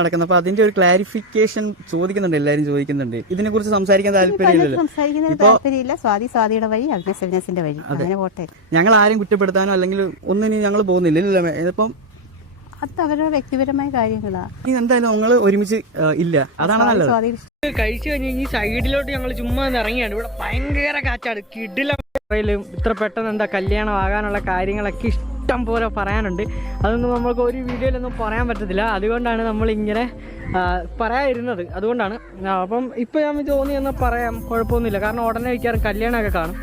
നടക്കുന്നത്. അപ്പൊ അതിന്റെ ഒരു ക്ലാരിഫിക്കേഷൻ ചോദിക്കുന്നുണ്ട് എല്ലാരും ചോദിക്കുന്നുണ്ട്. ഇതിനെ കുറിച്ച് സംസാരിക്കാൻ താല്പര്യമില്ല. സ്വാതി സ്വാതിയുടെ വഴി അഗ്നസ് അഗ്നസിന്റെ വഴി അങ്ങനെ പോട്ടെ. ഞങ്ങൾ ആരും കുറ്റപ്പെടുത്താനോ അല്ലെങ്കിൽ ഒന്നിനും ഞങ്ങൾ പോകുന്നില്ല. ഇല്ല ഇതിപ്പം അത് അവരുടെ വ്യക്തിപരമായ കാര്യങ്ങളാണ് ഇനി എന്തായാലും നിങ്ങൾ ഒരുമിച്ച് ഇല്ല. അതാണ് നല്ലത്. കഴിച്ചു കഴിഞ്ഞ് ഈ സൈഡിലോട്ട് ഞങ്ങൾ ചുമ്മാ ഇറങ്ങിയാണ്. ഇവിടെ ഭയങ്കര കാറ്റാണ്. കിടിലും ഇത്ര പെട്ടെന്ന് എന്താ കല്യാണം ആകാനുള്ള കാര്യങ്ങളൊക്കെ ഇഷ്ടം പോലെ പറയാനുണ്ട്. അതൊന്നും നമുക്ക് ഒരു വീഡിയോയിലൊന്നും പറയാൻ പറ്റത്തില്ല. അതുകൊണ്ടാണ് ആ, പറയാതിരുന്നത്. അതുകൊണ്ടാണ്. അപ്പം ഇപ്പം ഞാൻ തോന്നി എന്ന് പറയാം. കുഴപ്പമൊന്നുമില്ല. കാരണം ഉടനെ വയ്ക്കാറ് കല്യാണമൊക്കെ കാണും.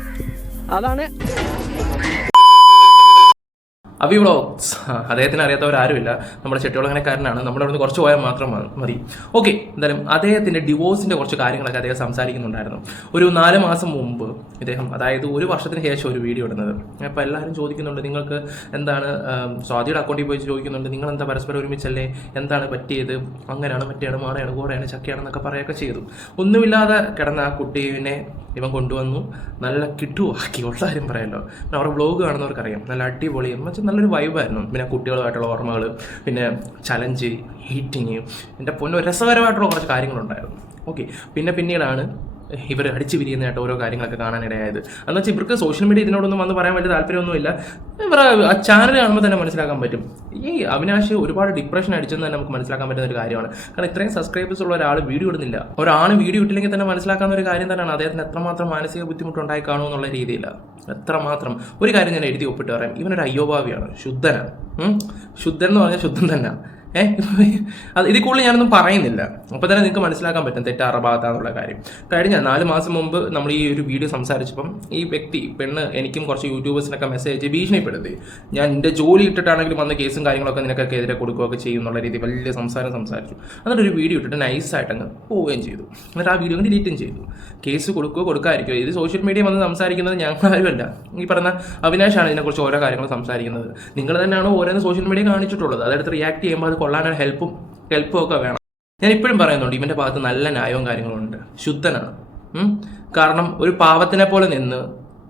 അതാണ് അബി വ്ളോഗ്സ് അദ്ദേഹത്തിന് അറിയാത്തവരാരുമില്ല. നമ്മുടെ ചെട്ടിയോളങ്ങനെക്കാരനാണ് നമ്മുടെ അവിടുന്ന് കുറച്ച് പോയാൽ മാത്രം മതി. ഓക്കെ എന്തായാലും അദ്ദേഹത്തിന്റെ ഡിവോഴ്സിന്റെ കുറച്ച് കാര്യങ്ങളൊക്കെ അദ്ദേഹം സംസാരിക്കുന്നുണ്ടായിരുന്നു. ഒരു നാല് മാസം മുമ്പ് ഇദ്ദേഹം അതായത് ഒരു വർഷത്തിന് ശേഷം ഒരു വീഡിയോ ഇടുന്നത്. അപ്പോൾ എല്ലാവരും ചോദിക്കുന്നുണ്ട് നിങ്ങൾക്ക് എന്താണ് സ്വാതിയുടെ അക്കൗണ്ടിൽ പോയി ചോദിക്കുന്നുണ്ട് നിങ്ങൾ എന്താ പരസ്പരം ഒരുമിച്ചല്ലേ? എന്താണ് പറ്റിയത്? അങ്ങനെയാണ് മറ്റേയാണ് മാറയാണ് കൂടെയാണ് ചക്കയാണെന്നൊക്കെ പറയുകയൊക്കെ ചെയ്തു. ഒന്നുമില്ലാതെ കിടന്ന ആ കുട്ടീനെ ഇവൻ കൊണ്ടുവന്നു. നല്ല കിട്ടുവാക്കി. ഉള്ള കാര്യം പിന്നെ അവരുടെ ബ്ലോഗ് കാണുന്നവർക്കറിയാം. നല്ല അടിപൊളി വെച്ചാൽ നല്ലൊരു വൈബായിരുന്നു പിന്നെ കുട്ടികളുമായിട്ടുള്ള ഓർമ്മകൾ പിന്നെ ചലഞ്ച് ഹീറ്റിങ് എന്റെ പൊന്നോ രസകരമായിട്ടുള്ള കുറച്ച് കാര്യങ്ങളുണ്ടായിരുന്നു. ഓക്കെ പിന്നെ പിന്നീടാണ് ഇവർ അടിച്ചു പിരിയുന്നതായിട്ട് ഓരോ കാര്യങ്ങളൊക്കെ കാണാനിടയായത്. എന്ന് വെച്ചാൽ ഇവർക്ക് സോഷ്യൽ മീഡിയ ഇതിനോടൊന്നും വന്ന് പറയാൻ വലിയ താല്പര്യമൊന്നുമില്ല. ഇവർ ആ ചാനൽ കാണുമ്പോൾ തന്നെ മനസ്സിലാക്കാൻ പറ്റും. ഈ അവിനാശ് ഒരുപാട് ഡിപ്രഷൻ അടിച്ചെന്ന് തന്നെ നമുക്ക് മനസ്സിലാക്കാൻ പറ്റുന്ന ഒരു കാര്യമാണ്. കാരണം ഇത്രയും സബ്സ്ക്രൈബേഴ്സ് ഉള്ള ഒരാൾ വീഡിയോ ഇടുന്നില്ല. ഒരാൾ വീഡിയോ ഇട്ടില്ലെങ്കിൽ തന്നെ മനസ്സിലാക്കാവുന്ന ഒരു കാര്യം തന്നെയാണ്. അദ്ദേഹത്തിന് എത്രമാത്രം മാനസിക ബുദ്ധിമുട്ടുണ്ടായി കാണുമെന്നുള്ള രീതിയില്ല. എത്രമാത്രം. ഒരു കാര്യം ഞാൻ എഴുതി ഒപ്പിട്ട് പറയാം. ഇവനൊരു അയ്യോഭാവിയാണ് ശുദ്ധനാണ്. ശുദ്ധൻ എന്ന് പറഞ്ഞാൽ ശുദ്ധൻ തന്നെ. ഏഹ് അത് ഇതിൽ കൂടുതൽ ഞാനൊന്നും പറയുന്നില്ല. അപ്പോൾ തന്നെ നിങ്ങൾക്ക് മനസ്സിലാക്കാൻ പറ്റും തെറ്റാറ ഭാഗത്താന്നുള്ള കാര്യം. കഴിഞ്ഞ നാല് മാസം മുമ്പ് നമ്മൾ ഈ ഒരു വീഡിയോ സംസാരിച്ചപ്പം ഈ വ്യക്തി പെണ്ണ് എനിക്കും കുറച്ച് യൂട്യൂബേഴ്സിനൊക്കെ മെസ്സേജ് അയച്ച് ഭീഷണിപ്പെടുത്തി. ഞാൻ എന്റെ ജോലി ഇട്ടിട്ടാണെങ്കിലും വന്ന കേസും കാര്യങ്ങളൊക്കെ നിനക്കൊക്കെ എതിരെ കൊടുക്കുകയൊക്കെ ചെയ്യും എന്നുള്ള രീതി വലിയ സംസാരം സംസാരിച്ചു. എന്നിട്ട് ഒരു വീഡിയോ ഇട്ടിട്ട് നൈസായിട്ട് അങ്ങ് പോവുകയും ചെയ്തു. എന്നിട്ട് ആ വീഡിയോ ഡിലീറ്റും ചെയ്തു. കേസ് കൊടുക്കുകയോ കൊടുക്കാതിരിക്കുകയോ ഇത് സോഷ്യൽ മീഡിയ വന്ന് സംസാരിക്കുന്നത് ഞങ്ങളാരുമല്ല. ഈ പറഞ്ഞ അവിനാശാണ് ഇതിനെക്കുറിച്ച് ഓരോ കാര്യങ്ങൾ സംസാരിക്കുന്നത്. നിങ്ങൾ തന്നെയാണ് ഓരോന്ന് സോഷ്യൽ മീഡിയ കാണിച്ചിട്ടുള്ളത്. അതെടുത്ത് റിയാക്ട് ചെയ്യുമ്പോൾ അത് കൊള്ളാനൊരു ഹെൽപ്പും ഹെൽപ്പും ഒക്കെ വേണം. ഞാൻ ഇപ്പോഴും പറയുന്നുണ്ട് ഇവന്റെ ഭാഗത്ത് നല്ല ന്യായവും കാര്യങ്ങളും ഉണ്ട്. ശുദ്ധനാണ്. കാരണം ഒരു പാവത്തിനെ പോലെ നിന്ന്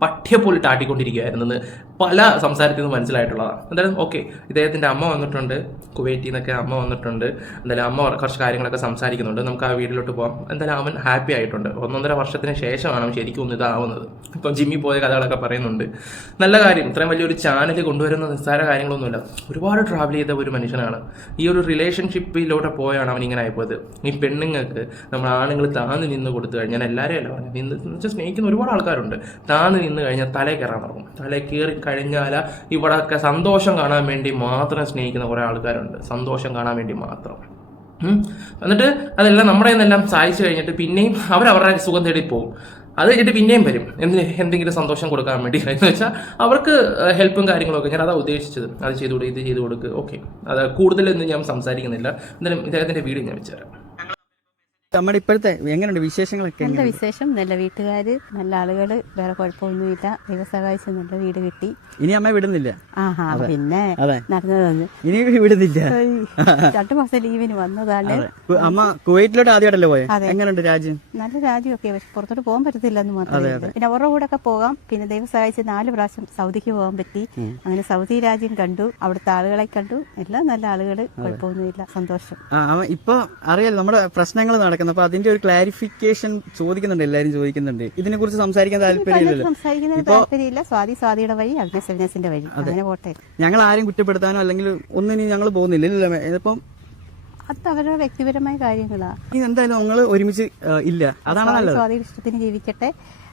പട്ടിയെ പോലെ ടാട്ടിക്കൊണ്ടിരിക്കുകയായിരുന്നെന്ന് പല സംസാരത്തിൽ നിന്ന് മനസ്സിലായിട്ടുള്ളതാണ്. എന്തായാലും ഓക്കെ ഇദ്ദേഹത്തിന്റെ അമ്മ വന്നിട്ടുണ്ട് കുവൈറ്റിൽ നിന്നൊക്കെ അമ്മ വന്നിട്ടുണ്ട്. എന്തായാലും അമ്മ കുറച്ച് കാര്യങ്ങളൊക്കെ സംസാരിക്കുന്നുണ്ട്. നമുക്ക് ആ വീട്ടിലോട്ട് പോകാം എന്തായാലും അവൻ ഹാപ്പി ആയിട്ടുണ്ട്. ഒന്നൊന്നര വർഷത്തിന് ശേഷമാണ് അവൻ ശരിക്കും ഒന്ന് ഇതാവുന്നത്. ഇപ്പം ജിമ്മി പോയ കഥകളൊക്കെ പറയുന്നുണ്ട്. നല്ല കാര്യം ഇത്രയും വലിയൊരു ചാനൽ കൊണ്ടുവരുന്ന നിസ്സാര കാര്യങ്ങളൊന്നുമില്ല. ഒരുപാട് ട്രാവൽ ചെയ്ത ഒരു മനുഷ്യനാണ്. ഈ ഒരു റിലേഷൻഷിപ്പിലൂടെ പോയാണ് അവൻ ഇങ്ങനെ ആയിപ്പോയത്. ഈ പെണ്ണുങ്ങൾക്ക് നമ്മൾ ആണുങ്ങൾ താന്ന് നിന്ന് കൊടുത്തു കഴിഞ്ഞാൽ എല്ലാവരെയും അല്ല പറഞ്ഞു നിന്ന് സ്നേഹിക്കുന്ന ഒരുപാട് ആൾക്കാരുണ്ട്. താന്ന് നിന്ന് കഴിഞ്ഞാൽ തലേ കയറാൻ തുടങ്ങും തലേ കയറി കഴിഞ്ഞാൽ ഇവിടെയൊക്കെ സന്തോഷം കാണാൻ വേണ്ടി മാത്രം സ്നേഹിക്കുന്ന കുറേ ആൾക്കാരുണ്ട്. സന്തോഷം കാണാൻ വേണ്ടി മാത്രം. എന്നിട്ട് അതെല്ലാം നമ്മുടെ നിന്നെല്ലാം സഹായിച്ചു കഴിഞ്ഞിട്ട് പിന്നെയും അവരവരുടെ സുഖം തേടി പോകും. അത് കഴിഞ്ഞിട്ട് പിന്നെയും വരും. എന്തിന്? എന്തെങ്കിലും സന്തോഷം കൊടുക്കാൻ വേണ്ടി. എന്ന് വെച്ചാൽ അവർക്ക് ഹെൽപ്പും കാര്യങ്ങളൊക്കെ ഞാൻ അതാ ഉദ്ദേശിച്ചത്. അത് ചെയ്തു കൊടുക്കുക ഇത് ചെയ്തു കൊടുക്കുക ഓക്കെ അത് കൂടുതലൊന്നും ഞാൻ സംസാരിക്കുന്നില്ല. എന്തായാലും ഇദ്ദേഹത്തിന്റെ വീട് ഞാൻ വെച്ചുതരാം നമ്മുടെ ഇപ്പോഴത്തെ എങ്ങനെയുണ്ട് വിശേഷങ്ങളൊക്കെ നല്ല? വിശേഷം നല്ല വീട്ടുകാര് നല്ല ആളുകൾ വേറെ കുഴപ്പമൊന്നുമില്ല. ദൈവം നല്ല വീട് കിട്ടി. ഇനി അമ്മ വിടുന്നില്ല? ആഹാ പിന്നെ അതെ. നടന്നതെന്ന്. ഇനി വിടുന്നില്ല? രണ്ടു മാസം ലീവിന് വന്നതാണ്. അമ്മ കുവൈറ്റിലോട്ട് ആദ്യമായിട്ടല്ലേ പോയത്. എങ്ങനെയുണ്ട് രാജ്യം? നല്ല രാജ്യമൊക്കെ പക്ഷെ പുറത്തോട്ട് പോകാൻ പറ്റത്തില്ല എന്ന് മാത്രമേ. പിന്നെ അവരുടെ കൂടെ ഒക്കെ പോകാം. പിന്നെ ദൈവം സഹായിച്ച് നാല് പ്രാവശ്യം സൗദിക്ക് പോകാൻ പറ്റി. അങ്ങനെ സൗദി രാജ്യം കണ്ടു അവിടുത്തെ ആളുകളെ കണ്ടു. എല്ലാം നല്ല ആളുകൾ കുഴപ്പമൊന്നുമില്ല സന്തോഷം. ഇപ്പൊ അറിയാലോ നമ്മുടെ പ്രശ്നങ്ങൾ നടക്കുന്നത് അപ്പൊ അതിന്റെ ഒരു ക്ലാരിഫിക്കേഷൻ ചോദിക്കുന്നുണ്ട് എല്ലാരും ചോദിക്കുന്നുണ്ട്. ഇതിനെ കുറിച്ച് സംസാരിക്കാൻ താല്പര്യമില്ല. സ്വാതി സ്വാതിയുടെ വഴി അഗ്നസ് അഗ്നസിന്റെ വഴി. അങ്ങനെ പോട്ടെ. ഞങ്ങൾ ആരും കുറ്റപ്പെടുത്താനോ അല്ലെങ്കിൽ ഒന്നിനും ഞങ്ങൾ പോകുന്നില്ല. ഇതിപ്പം അത് അവരുടെ വ്യക്തിപരമായ കാര്യങ്ങളാ. ഇനി എന്തായാലും ഒരുമിച്ച് ഇല്ല. അതാണ് സ്വാതി ഇഷ്ടത്തിന് ജീവിക്കട്ടെ.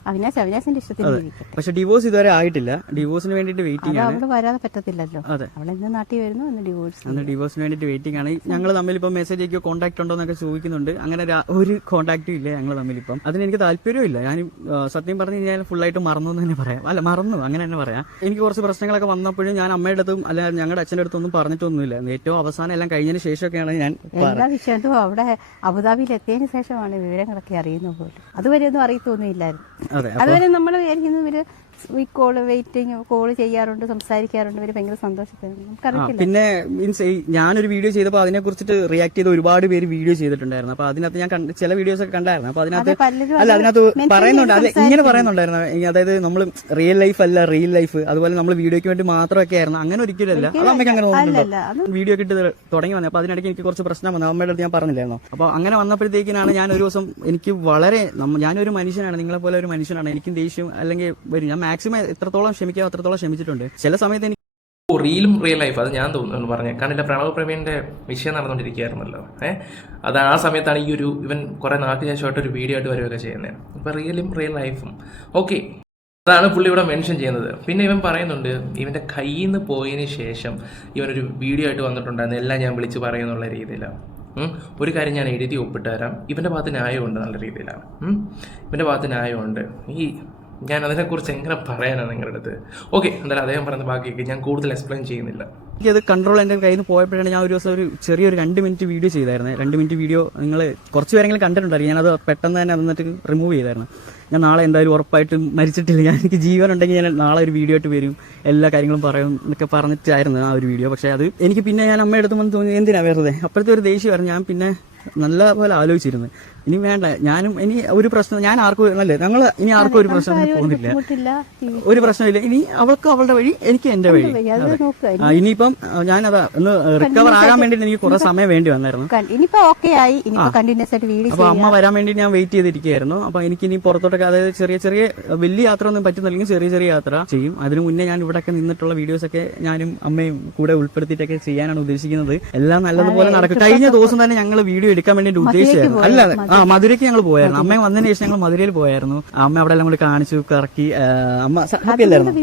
അവിനാശ് അവിനാശിന്റെ ഇഷ്ടത്തിന് പക്ഷെ ഡിവോഴ്സ് ഇതുവരെ ആയിട്ടില്ല. ഡിവോഴ്സിന് വേണ്ടിയിട്ട് വെയിറ്റിംഗ് ആണ്. അവൾ വരാതെ പറ്റത്തില്ലല്ലോ. അവൾ ഇന്ന് നാട്ടിൽ വരുന്നു എന്ന് ഡിവോഴ്സ് അന്ന് ഡിവോഴ്സിന് വേണ്ടിയിട്ട് വെയിറ്റിംഗ് ആണ്. ഞങ്ങൾ തമ്മിൽ ഇപ്പം മെസ്സേജ് ആക്കിയോ കോൺടാക്ട് ഉണ്ടോ എന്നൊക്കെ ചോദിക്കുന്നുണ്ട്. അങ്ങനെ ഒരു കോൺടാക്റ്റും ഇല്ല ഞങ്ങൾ തമ്മിൽ ഇപ്പം. അതിന് എനിക്ക് താല്പര്യമില്ല ഞാൻ സത്യം പറഞ്ഞു കഴിഞ്ഞാൽ ഫുള്ളായിട്ട് മറന്നു എന്ന് തന്നെ പറയാം. അല്ല മറന്നു അങ്ങനെ തന്നെ പറയാം. എനിക്ക് കുറച്ച് പ്രശ്നങ്ങളൊക്കെ വന്നപ്പോഴും ഞാൻ അമ്മയുടെ അടുത്തും അല്ല ഞങ്ങളുടെ അച്ഛന്റെ അടുത്തൊന്നും പറഞ്ഞിട്ടൊന്നുമില്ല. ഏറ്റവും അവസാനം എല്ലാം കഴിഞ്ഞതിന് ശേഷമൊക്കെയാണ് ഞാൻ എല്ലാ വിഷയത്തും അവിടെ അബുദാബിയിൽ എത്തിയതിന് ശേഷമാണ് വിവരങ്ങളൊക്കെ അറിയുന്നത് പോലും. അതുവരെ ഒന്നും അറിയത്തൊന്നുമില്ലായിരുന്നു. അതുവരെ നമ്മൾ വിചാരിക്കുന്നത് ഇവർ ഈ കോൾ വെയിറ്റിംഗ് കോൾ ചെയ്യാറുണ്ട് സംസാരിക്കാറുണ്ട്. ഇവർ ഭയങ്കര സന്തോഷത്തിലാണ്. നമുക്കറിയില്ല പിന്നെ മീൻസ് ഞാനൊരു വീഡിയോ ചെയ്തപ്പോൾ അതിനെ കുറിച്ചിട്ട് റിയാക്ട് ചെയ്ത ഒരുപാട് പേര് വീഡിയോ ചെയ്തിട്ടുണ്ടായിരുന്നു. അപ്പൊ അതിനകത്ത് ഞാൻ കണ്ട- ചില വീഡിയോസ് ഒക്കെ കണ്ടായിരുന്നു. അപ്പൊ അതിനകത്ത് അതെ, പലരും അല്ല അത് അതിനകത്ത് mention പറയുന്നുണ്ട്. അത് അതെ ഇങ്ങനെ പറയുന്നുണ്ടായിരുന്നു. ഈ അതായത് നമ്മൾ റിയൽ ലൈഫ് അല്ല റിയൽ ലൈഫ് അതുപോലെ നമ്മൾ വീഡിയോയ്ക്ക് വേണ്ടി മാത്രമൊക്കെ ആയിരുന്നു. അങ്ങനെ ഒരിക്കലല്ല അത് അമ്മയ്ക്ക് അങ്ങനെ അല്ലല്ല, തോന്നുന്നുണ്ടോ വീഡിയോ ഒക്കെ ഇട്ട് തുടങ്ങി വന്നത് അപ്പൊ അതിനിടയ്ക്ക് എനിക്ക് കുറച്ച് പ്രശ്നം വന്നു. അമ്മയുടെ അടുത്ത് ഞാൻ പറഞ്ഞില്ലായിരുന്നു? അപ്പൊ അങ്ങനെ വന്നപ്പോഴത്തേക്കിനാണ് ഞാൻ ഒരു ദിവസം എനിക്ക് വളരെ നമ്മ- ഞാനൊരു മനുഷ്യനാണ്. നിങ്ങളെ പോലെ ഒരു മനുഷ്യനാണ്. എനിക്കും ദേഷ്യം അല്ലെങ്കിൽ വരും. ഞാൻ മാക്സിമം എത്രത്തോളം ക്ഷമിക്കാം അത്രത്തോളം ക്ഷമിച്ചിട്ടുണ്ട്. ചില സമയത്ത് എനിക്ക് റീലും റിയൽ ലൈഫ് അത് ഞാൻ തോന്നുന്നു പറഞ്ഞേ. കാരണം പ്രണവ് പ്രവീണിന്റെ വിഷയം നടന്നുകൊണ്ടിരിക്കുകയായിരുന്നല്ലോ. ഏഹ് അത് ആ സമയത്താണ് ഈ ഒരു ഇവൻ കുറെ നാട്ടിന് ശേഷമായിട്ട് ഒരു വീഡിയോ ആയിട്ട് വരികയൊക്കെ ചെയ്യുന്നത് ഇപ്പൊ റിയലും റിയൽ ലൈഫും ഓക്കെ അതാണ് പുള്ളി ഇവിടെ മെൻഷൻ ചെയ്യുന്നത്. പിന്നെ ഇവൻ പറയുന്നുണ്ട് ഇവന്റെ കയ്യിൽ നിന്ന് പോയതിന് ശേഷം ഇവനൊരു വീഡിയോ ആയിട്ട് വന്നിട്ടുണ്ടായിരുന്നു. എല്ലാം ഞാൻ വിളിച്ച് പറയുന്നുള്ള രീതിയിലാണ് ഒരു കാര്യം ഞാൻ എഴുതി ഒപ്പിട്ട് തരാം. ഇവന്റെ ഭാഗത്ത് ന്യായമുണ്ട് നല്ല രീതിയിലാണ്. ഇവന്റെ ഭാഗത്ത് ന്യായമുണ്ട്. ഈ ഞാൻ അതിനെക്കുറിച്ച് എങ്ങനെ പറയാനാണ് നിങ്ങളുടെ അടുത്ത്? ഓക്കെ എന്തായാലും അദ്ദേഹം പറഞ്ഞ ബാക്കിയൊക്കെ ഞാൻ കൂടുതൽ എക്സ്പ്ലെയിൻ ചെയ്യുന്നില്ല. എനിക്കത് കൺട്രോൾ എന്റെ കയ്യിൽ നിന്ന് പോയപ്പോഴാണ് ഞാൻ ഒരു ദിവസം ഒരു ചെറിയൊരു രണ്ട് മിനിറ്റ് വീഡിയോ ചെയ്തായിരുന്നു. രണ്ട് മിനിറ്റ് വീഡിയോ നിങ്ങൾ കുറച്ച് പേരെങ്കിലും കണ്ടിട്ടുണ്ടായിരിക്കും. ഞാനത് പെട്ടെന്ന് തന്നെ അതിന്നിട്ട് റിമൂവ് ചെയ്തായിരുന്നു. ഞാൻ നാളെ എന്തായാലും ഉറപ്പായിട്ടും മരിച്ചിട്ടില്ല. ഞാൻ എനിക്ക് ജീവൻ ഉണ്ടെങ്കിൽ ഞാൻ നാളെ ഒരു വീഡിയോ ആയിട്ട് വരും. എല്ലാ കാര്യങ്ങളും പറയും എന്നൊക്കെ പറഞ്ഞിട്ടായിരുന്നു ആ ഒരു വീഡിയോ പക്ഷേ അത് എനിക്ക് പിന്നെ ഞാൻ അമ്മയുടെ അടുത്ത് വന്ന് തോന്നി എന്തിനാണ് വെറുതെ? അപ്പോഴത്തെ ഒരു ദേഷ്യമായിരുന്നു ഞാൻ പിന്നെ നല്ല പോലെ ആലോചിച്ചിരുന്നു. ഇനി വേണ്ട. ഞാനും ഇനി ഒരു പ്രശ്നം ഞാൻ ആർക്കും അല്ലേ ഞങ്ങൾ ഇനി ആർക്കും ഒരു പ്രശ്നം പോകുന്നില്ല. ഒരു പ്രശ്നമില്ല. ഇനി അവൾക്ക് അവളുടെ വഴി എനിക്ക് എന്റെ വഴി. ഇനിയിപ്പം ഞാനതാ ഒന്ന് റിക്കവർ ആകാൻ വേണ്ടി എനിക്ക് കുറെ സമയം വേണ്ടി വന്നായിരുന്നു. ഇനിയിപ്പോ ഓക്കെ ആയി. കണ്ടിന്യൂസ് ആയിട്ട് വീഡിയോ അപ്പൊ അമ്മ വരാൻ വേണ്ടി ഞാൻ വെയിറ്റ് ചെയ്തിരിക്കുകയായിരുന്നു. അപ്പൊ എനിക്ക് ഇനി പുറത്തോട്ടൊക്കെ അതായത് ചെറിയ ചെറിയ വലിയ യാത്ര ഒന്നും പറ്റുന്നില്ലെങ്കിൽ ചെറിയ ചെറിയ യാത്ര ചെയ്യും. അതിനു മുന്നേ ഞാൻ ഇവിടെയൊക്കെ നിന്നിട്ടുള്ള വീഡിയോസ് ഒക്കെ ഞാനും അമ്മയും കൂടെ ഉൾപ്പെടുത്തിയിട്ടൊക്കെ ചെയ്യാനാണ് ഉദ്ദേശിക്കുന്നത്. എല്ലാം നല്ലതുപോലെ നടക്കും. കഴിഞ്ഞ ദിവസം തന്നെ ഞങ്ങൾ വീഡിയോ എടുക്കാൻ വേണ്ടി ഉദ്ദേശിച്ചായിരുന്നു. അല്ല ആ മധുരയ്ക്ക് ഞങ്ങൾ പോയായിരുന്നു. അമ്മ വന്നതിന് ശേഷം ഞങ്ങൾ മധുരയിൽ പോയായിരുന്നു. അമ്മ അവിടെ എല്ലാം കൂടി കാണിച്ചു കറക്കി അമ്മ ഹാപ്പി അല്ലായിരുന്നു?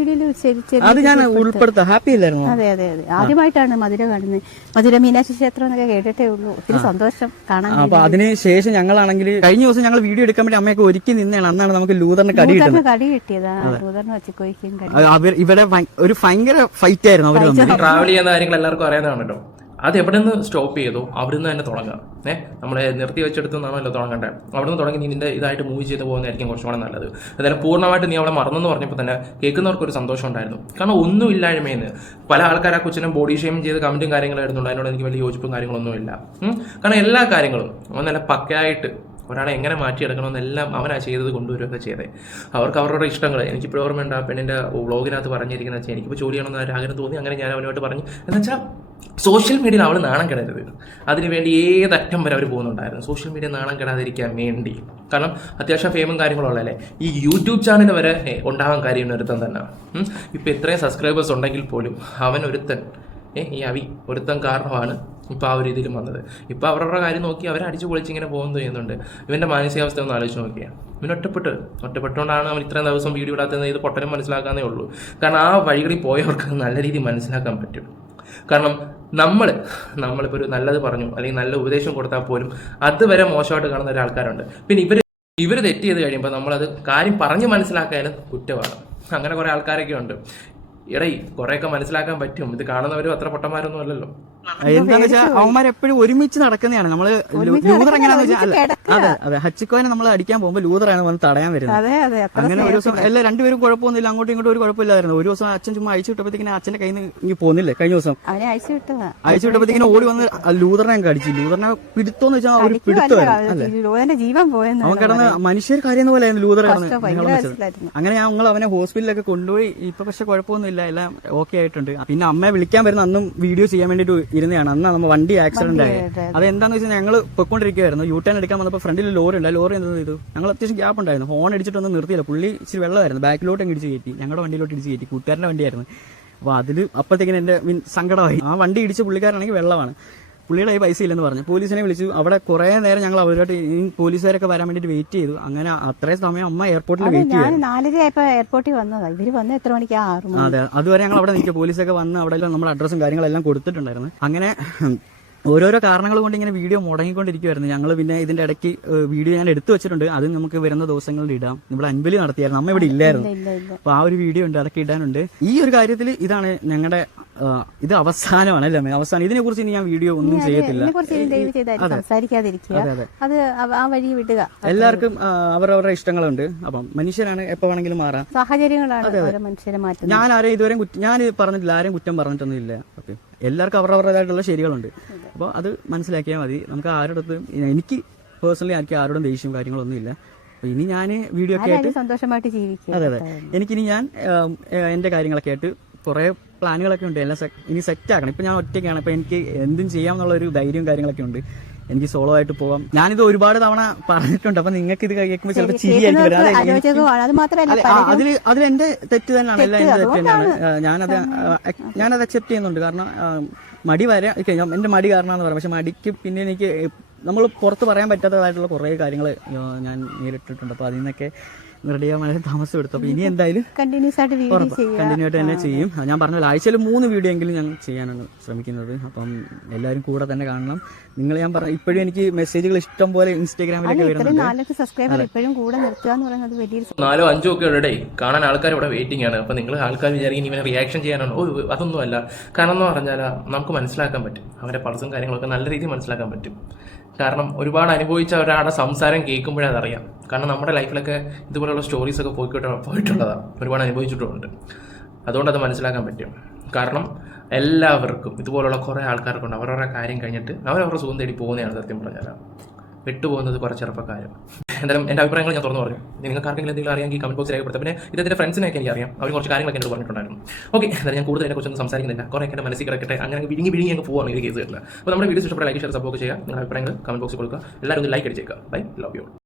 അത് ഞാൻ ഉൾപ്പെടുത്താം. ഹാപ്പി അല്ലായിരുന്നു? അതെ അതെ അതെ. ആദ്യമായിട്ടാണ് മധുര കാണുന്നത്. മധുര മീനാക്ഷി ക്ഷേത്രം എന്നൊക്കെ കേട്ടിട്ടേ ഉള്ളൂ. ഒത്തിരി സന്തോഷം കാണാൻ അപ്പൊ അതിന് ശേഷം ഞങ്ങളാണെങ്കിൽ കഴിഞ്ഞ ദിവസം ഞങ്ങൾ വീഡിയോ എടുക്കാൻ വേണ്ടി അമ്മയൊക്കെ ഒരുക്കി നിന്നാണ് അന്നാണ് നമുക്ക് ലൂതറിന് കടി കിട്ടുന്നത്. കടി കിട്ടിയതാണ് ഉദറിന് വെച്ചിക്കോയ്ക്കും കടി. അത് ഇവിടെ ഒരു ഭയങ്കര ഫൈറ്റ് ആയിരുന്നു അവർ ട്രാവൽ ചെയ്യുന്ന കാര്യങ്ങൾ എല്ലാവർക്കും അറിയാവുന്നതാണല്ലോ. അത് എവിടെ നിന്ന് സ്റ്റോപ്പ് ചെയ്തോ അവിടുന്ന് തന്നെ തുടങ്ങാം ഏഹ് നമ്മളെ നിർത്തി വെച്ചെടുത്ത് നിന്നാണല്ലോ തുടങ്ങേണ്ടത് അവിടുന്ന് തുടങ്ങി നിന്റെ ഇതായിട്ട് മൂവ് ചെയ്ത് പോകുന്നതായിരിക്കും കുറച്ചുകൂടെ നല്ലത്. അതായത് പൂർണമായിട്ട് നീ അവളെ മറന്നെന്ന് പറഞ്ഞപ്പോൾ തന്നെ കേൾക്കുന്നവർക്ക് ഒരു സന്തോഷം ഉണ്ടായിരുന്നു. കാരണം ഒന്നും ഇല്ലായ്മയെന്ന്. പല ആൾക്കാർ ആ കൊച്ചിനെ ബോഡി ഷെയിം ചെയ്ത് കമന്റും കാര്യങ്ങളായിരുന്നു അതിനോട് എനിക്ക് വലിയ യോജിപ്പും കാര്യങ്ങളൊന്നും ഇല്ല കാരണം എല്ലാ കാര്യങ്ങളും നല്ല പക്കയായിട്ട് ഒരാളെ എങ്ങനെ മാറ്റിയെടുക്കണമെന്നെല്ലാം അവനാ ചെയ്തത് കൊണ്ടുവരികയൊക്കെ ചെയ്തത് അവർക്ക് അവരുടെ ഇഷ്ടങ്ങൾ എനിക്കിപ്പോൾ ഓർമ്മയുണ്ട് ആ പെണ്ണിന്റെ വ്ളോഗിനകത്ത് പറഞ്ഞിരിക്കുന്ന വെച്ചാൽ എനിക്കിപ്പോൾ ജോലി ചെയ്യണമെന്ന് ആഗ്രഹം തോന്നി. അങ്ങനെ ഞാൻ അവനോട് പറഞ്ഞു. എന്ന് വെച്ചാൽ സോഷ്യൽ മീഡിയയിൽ അവൾ നാണം കെടരുത്. അതിനുവേണ്ടി ഏതറ്റം വരെ അവർ പോകുന്നുണ്ടായിരുന്നു. സോഷ്യൽ മീഡിയ നാണം കെടാതിരിക്കാൻ വേണ്ടി. കാരണം അത്യാവശ്യം ഫേമും കാര്യങ്ങളുള്ളതല്ലേ ഈ യൂട്യൂബ് ചാനൽ വരെ ഉണ്ടാകാൻ കാര്യം ഒരുത്തൻ തന്നെ. ഇപ്പോൾ ഇപ്പം ഇത്രയും സബ്സ്ക്രൈബേഴ്സ് ഉണ്ടെങ്കിൽ പോലും അവൻ ഒരുത്തൻ ഈ അവി ഒരുത്തൻ കാരണമാണ് ഇപ്പം ആ ഒരു രീതിയിലും വന്നത്. ഇപ്പം അവരുടെ കാര്യം നോക്കി അവരെ അടിച്ചു പൊളിച്ചിങ്ങനെ പോകുന്നു ചെയ്യുന്നുണ്ട്. ഇവന്റെ മാനസികാവസ്ഥ ഒന്ന് ആലോചിച്ച് നോക്കിയാൽ ഇവൻ ഒറ്റപ്പെട്ട് ഒറ്റപ്പെട്ടുകൊണ്ടാണ് അവൻ ഇത്രയും ദിവസം വീഡിയോ ഇടാത്തത് ഇത് പൊട്ടനും മനസ്സിലാക്കാന്നേ ഉള്ളൂ. കാരണം ആ വഴികളിൽ പോയവർക്ക് നല്ല രീതിയിൽ മനസ്സിലാക്കാൻ പറ്റും. കാരണം നമ്മൾ നമ്മളിപ്പോൾ ഒരു നല്ലത് പറഞ്ഞു അല്ലെങ്കിൽ നല്ല ഉപദേശം കൊടുത്താൽ പോലും അതുവരെ മോശമായിട്ട് കാണുന്ന ഒരാൾക്കാരുണ്ട് പിന്നെ ഇവർ ഇവർ തെറ്റ് ചെയ്ത് കഴിയുമ്പോൾ നമ്മളത് കാര്യം പറഞ്ഞ് മനസ്സിലാക്കാനും കുറ്റമാണ് അങ്ങനെ കുറേ ആൾക്കാരൊക്കെ ഉണ്ട്. എടേ കുറേയൊക്കെ മനസ്സിലാക്കാൻ പറ്റും. ഇത് കാണുന്നവരും അത്ര പൊട്ടന്മാരൊന്നും അല്ലല്ലോ. എന്താന്ന് വെച്ചാൽ അവന്മാർ എപ്പോഴും ഒരുമിച്ച് നടക്കുന്നതാണ്. നമ്മൾ ലൂതർ എങ്ങനെയാന്ന് വെച്ചാൽ അതെ അതെ. ഹച്ചിക്കോനെ നമ്മൾ അടിക്കാൻ പോകുമ്പോൾ ലൂതറാണ് വന്ന് തടയാൻ വരുന്നത്. അതെ അതെ അങ്ങനെ ഒരു ദിവസം എല്ലാ രണ്ടുപേരും കുഴപ്പമൊന്നുമില്ല. അങ്ങോട്ടും ഇങ്ങോട്ടും ഒരു കുഴപ്പമില്ലായിരുന്നു. ഒരു ദിവസം അച്ഛൻ ചുമ്മാ അയച്ചു വിട്ടപ്പോഴത്തേക്കിനെ അച്ഛന്റെ കയ്യിൽ നിന്ന് ഇങ്ങനെ പോകുന്നില്ലേ കഴിഞ്ഞ ദിവസം. അവനെ അയച്ചു വിട്ടപ്പോഴത്തേക്കിന് ഓടി വന്ന് ആ ലൂതറിനെ കടിച്ചു. അടിച്ചു ലൂതറിനെ പിടുത്തോന്ന് വെച്ചാൽ ഒരു പിടുത്തമായിരുന്നു. ലോകന്റെ ജീവൻ പോയെന്ന് അവൻ കിടന്ന് മനുഷ്യർ കരയുന്ന പോലെ ലൂതറാണ് അങ്ങനെ ഞങ്ങൾ അവനെ ഹോസ്പിറ്റലിലൊക്കെ കൊണ്ടുപോയി. ഇപ്പൊ പക്ഷെ കുഴപ്പമൊന്നുമില്ല. എല്ലാം ഓക്കെ ആയിട്ടുണ്ട്. പിന്നെ അമ്മയെ വിളിക്കാൻ വരുന്ന അന്നും വീഡിയോ ചെയ്യാൻ വേണ്ടിട്ട് ഇരുന്നതാണ്. അന്ന് നമ്മ വണ്ടി ആക്സിഡന്റ് ആയി. അതെ, എന്താന്ന് വെച്ചാൽ ഞങ്ങൾ പൊയ്ക്കൊണ്ടിരിക്കുകയായിരുന്നു യൂ ടേൺ എടുക്കാൻ വന്നപ്പോൾ ഫ്രണ്ടിൽ ലോറി ഉണ്ട്. ലോറി എന്ത് ചെയ്തു? ഞങ്ങൾ അത്യാവശ്യം ഗ്യാപ്പ് ഉണ്ടായിരുന്നു. ഹോൺ അടിച്ചിട്ടൊന്നും നിർത്തിയില്ല. പുള്ളി ഇച്ചിരി വെള്ളമായിരുന്നു. ബാക്കിലോട്ട് അങ്ങ് ഇടിച്ച് കയറ്റി. ഞങ്ങളുടെ വണ്ടിയിലോട്ട് ഇടിച്ച് കയറ്റി. കൂട്ടുകാരന്റെ വണ്ടിയായിരുന്നു. അപ്പോൾ അതിൽ അപ്പോഴത്തേക്കിന് എന്റെ മീൻ സങ്കടമായി. ആ വണ്ടി ഇടിച്ച് പുള്ളിക്കാരനാണെങ്കിൽ വെള്ളമാണ്. പുള്ളിയുടെ കയ്യിൽ പൈസ ഇല്ലെന്ന് പറഞ്ഞു. പോലീസിനെ വിളിച്ചു. അവിടെ കുറെ നേരം ഞങ്ങൾ അവരുമായിട്ട് ഈ പോലീസുകാരൊക്കെ വരാൻ വേണ്ടിട്ട് വെയിറ്റ് ചെയ്തു. അങ്ങനെ അത്രയും സമയം അമ്മ എയർപോർട്ടിൽ വെയിറ്റ് ചെയ്തു ഞാൻ ആയപ്പോ എയർപോർട്ടിൽ വന്നതാ. ഇവർ വന്ന എത്ര മണിക്കാ? ആറ് മണി. അതെ അതുവരെ ഞങ്ങൾ അവിടെ നിൽക്കുക. പോലീസൊക്കെ വന്ന് അവിടെ എല്ലാം നമ്മുടെ അഡ്രസ്സും കാര്യങ്ങളെല്ലാം കൊടുത്തിട്ടുണ്ടായിരുന്നു. അങ്ങനെ ഓരോരോ കാരണങ്ങൾ കൊണ്ട് ഇങ്ങനെ വീഡിയോ മുടങ്ങിക്കൊണ്ടിരിക്കുവായിരുന്നു. ഞങ്ങൾ പിന്നെ ഇതിന്റെ ഇടയ്ക്ക് വീഡിയോ ഞാൻ എടുത്തു വെച്ചിട്ടുണ്ട്. അത് നമുക്ക് വരുന്ന ദിവസങ്ങളിൽ ഇടാം. ഇവിടെ അൻപലി നടത്തിയായിരുന്നു. അമ്മ ഇവിടെ ഇല്ലായിരുന്നു. ഇല്ല ഇല്ല. അപ്പൊ ആ ഒരു വീഡിയോ ഉണ്ട്. അതൊക്കെ ഇടാനുണ്ട്. ഈ ഒരു കാര്യത്തിൽ ഇതാണ് ഞങ്ങളുടെ ഇത് അവസാനമാണ് അല്ലേ അവസാനം. ഇതിനെ കുറിച്ച് ഇനി ഞാൻ വീഡിയോ ഒന്നും ചെയ്യത്തില്ല. സംസാരിക്കാതിരിക്കുക. അതെ ആ വഴി വിടുക. എല്ലാവർക്കും അവരവരുടെ ഇഷ്ടങ്ങളുണ്ട്. അപ്പം മനുഷ്യരാണ് എപ്പോ വേണമെങ്കിലും മാറാം. സാഹചര്യങ്ങളാണ് മനുഷ്യരെ മാറ്റുന്നത്. ഞാൻ ആരെയും ഇതുവരെ ഞാൻ പറഞ്ഞിട്ടില്ല ആരെയും കുറ്റം പറഞ്ഞിട്ടൊന്നും ഇല്ല ഓക്കെ. എല്ലാവർക്കും അവരവരുടേതായിട്ടുള്ള ശരികളുണ്ട്. അപ്പോൾ അത് മനസ്സിലാക്കിയാൽ മതി. നമുക്ക് ആരുടെ അടുത്തും എനിക്ക് പേഴ്സണലി ആർക്കും ആരോടും ദേഷ്യവും കാര്യങ്ങളൊന്നും ഇല്ല ഇനി ഞാൻ വീഡിയോ ഒക്കെ ആയിട്ട് സന്തോഷമായിട്ട് അതെ അതെ. എനിക്കിനി ഞാൻ എന്റെ എന്റെ കാര്യങ്ങളൊക്കെ ആയിട്ട് കുറെ പ്ലാനുകളൊക്കെ ഉണ്ട്. എല്ലാം ഇനി സെറ്റ് ആക്കണം. ഇപ്പൊ ഞാൻ ഒറ്റയ്ക്കാണ്. ഇപ്പൊ എനിക്ക് എന്തും ചെയ്യാമെന്നുള്ള ഒരു ധൈര്യവും കാര്യങ്ങളൊക്കെ ഉണ്ട്. എനിക്ക് സോളോ ആയിട്ട് പോവാം. ഞാനിത് ഒരുപാട് തവണ പറഞ്ഞിട്ടുണ്ട്. അപ്പൊ നിങ്ങൾക്ക് ഇത് കേൾക്കുമ്പോൾ ചിലപ്പോൾ ചിരിയായിട്ട് വരാം. അതെ, എനിക്ക് അരോചകമാണ് അത് മാത്രമല്ല അല്ല, ആ, അതിൽ അതിൽ എന്റെ തെറ്റ് തന്നെയാണ്. എല്ലാം എന്റെ തെറ്റ്. തന്നെയാണ്. ഞാനത് ഞാനത് അക്സെപ്റ്റ് ചെയ്യുന്നുണ്ട്. കാരണം മടി വരാം എന്റെ മടി കാരണമെന്ന് പറയാം. പക്ഷെ മടിക്ക് പിന്നെ എനിക്ക് നമ്മൾ പുറത്ത് പറയാൻ പറ്റാത്തതായിട്ടുള്ള കുറേ കാര്യങ്ങൾ ഞാൻ നേരിട്ടിട്ടുണ്ട്. അപ്പൊ അതിൽ നിന്നൊക്കെ റെഡിയാവാൻ വളരെ താമസം എടുത്തു. അപ്പൊ ഇനി എന്തായാലും കണ്ടിന്യൂസ് ആയിട്ട് കണ്ടിന്യൂ ആയിട്ട് തന്നെ ചെയ്യും. ഞാൻ പറഞ്ഞ ആഴ്ചയിൽ മൂന്ന് വീഡിയോ എങ്കിലും ഞാൻ ചെയ്യാനാണ് ശ്രമിക്കുന്നത്. അപ്പം എല്ലാവരും കൂടെ തന്നെ കാണണം. നിങ്ങൾ ഞാൻ പറഞ്ഞ ഇപ്പോഴും എനിക്ക് മെസ്സേജുകൾ ഇഷ്ടം പോലെ ഇൻസ്റ്റാഗ്രാമിലൊക്കെ വരുന്നുണ്ട്. നാലോ അഞ്ചോ ഒക്കെ ഉള്ളടേ കാണാൻ ആൾക്കാർ ഇവിടെ വെയിറ്റിംഗ് ആണ്. അപ്പൊ നിങ്ങൾ ആൾക്കാർ വിചാരിക്കും ഇവനെ റിയാക്ഷൻ ചെയ്യാനാണ്? ഓ അതൊന്നും അല്ല കാരണം എന്ന് പറഞ്ഞാൽ നമുക്ക് മനസ്സിലാക്കാൻ പറ്റും. അവരുടെ പടസും കാര്യങ്ങളൊക്കെ നല്ല രീതിയിൽ മനസ്സിലാക്കാൻ പറ്റും. കാരണം ഒരുപാട് അനുഭവിച്ച ഒരാളുടെ സംസാരം കേൾക്കുമ്പോഴേ അതറിയാം. കാരണം നമ്മുടെ ലൈഫിലൊക്കെ ഇതുപോലെയുള്ള സ്റ്റോറീസ് ഒക്കെ പോയിക്കോട്ടെ പോയിട്ടുള്ളതാണ് ഒരുപാട് അനുഭവിച്ചിട്ടുമുണ്ട് അതുകൊണ്ട് അത് മനസ്സിലാക്കാൻ പറ്റും. കാരണം എല്ലാവർക്കും ഇതുപോലുള്ള കുറേ ആൾക്കാർക്കുണ്ട് അവരവരുടെ കാര്യം കഴിഞ്ഞിട്ട് അവരവരുടെ സുഖം തേടി പോകുന്നതാണ് സത്യം പറഞ്ഞാൽ വിട്ടുപോകുന്നത് കുറച്ച് ചെറുപ്പക്കാരും. എന്തായാലും എന്റെ അഭിപ്രായങ്ങൾ ഞാൻ തുറന്നു പറഞ്ഞു. നിങ്ങൾക്ക് ആർക്കെങ്കിലും എന്തെങ്കിലും അറിയാമെങ്കിൽ കമന്റ് ബോക്സിൽ രേഖപ്പെടുത്താം പിന്നെ ഇതിന്റെ ഫ്രണ്ട്സിനെയൊക്കെ എനിക്ക് അറിയാം. അവർ കുറച്ച് കാര്യങ്ങളൊക്കെ എന്നോട് പറഞ്ഞിട്ടുണ്ടായിരുന്നു. ഓക്കെ എന്തായാലും ഞാൻ കൂടുതൽ ഇതിനെക്കുറിച്ചൊന്നും സംസാരിക്കുന്നില്ല. കുറേ എന്റെ മനസ്സിൽ കിടക്കട്ടെ. അങ്ങനെ വിഴുങ്ങി വിഴുങ്ങി അങ്ങ് പോകാൻ ഈ കേസ് അപ്പോൾ നമ്മുടെ വീഡിയോസ് ഇഷ്ടപ്പെട്ട ലൈക്ക് ഷെയർ സപ്പോർട്ട് ചെയ്യുക. നിങ്ങളുടെ അഭിപ്രായങ്ങൾ കമന്റ് ബോക്സിൽ കൊടുക്കുക. എല്ലാവരും ഒന്ന് ലൈക്ക് അടിച്ചേക്കുക. Bye love you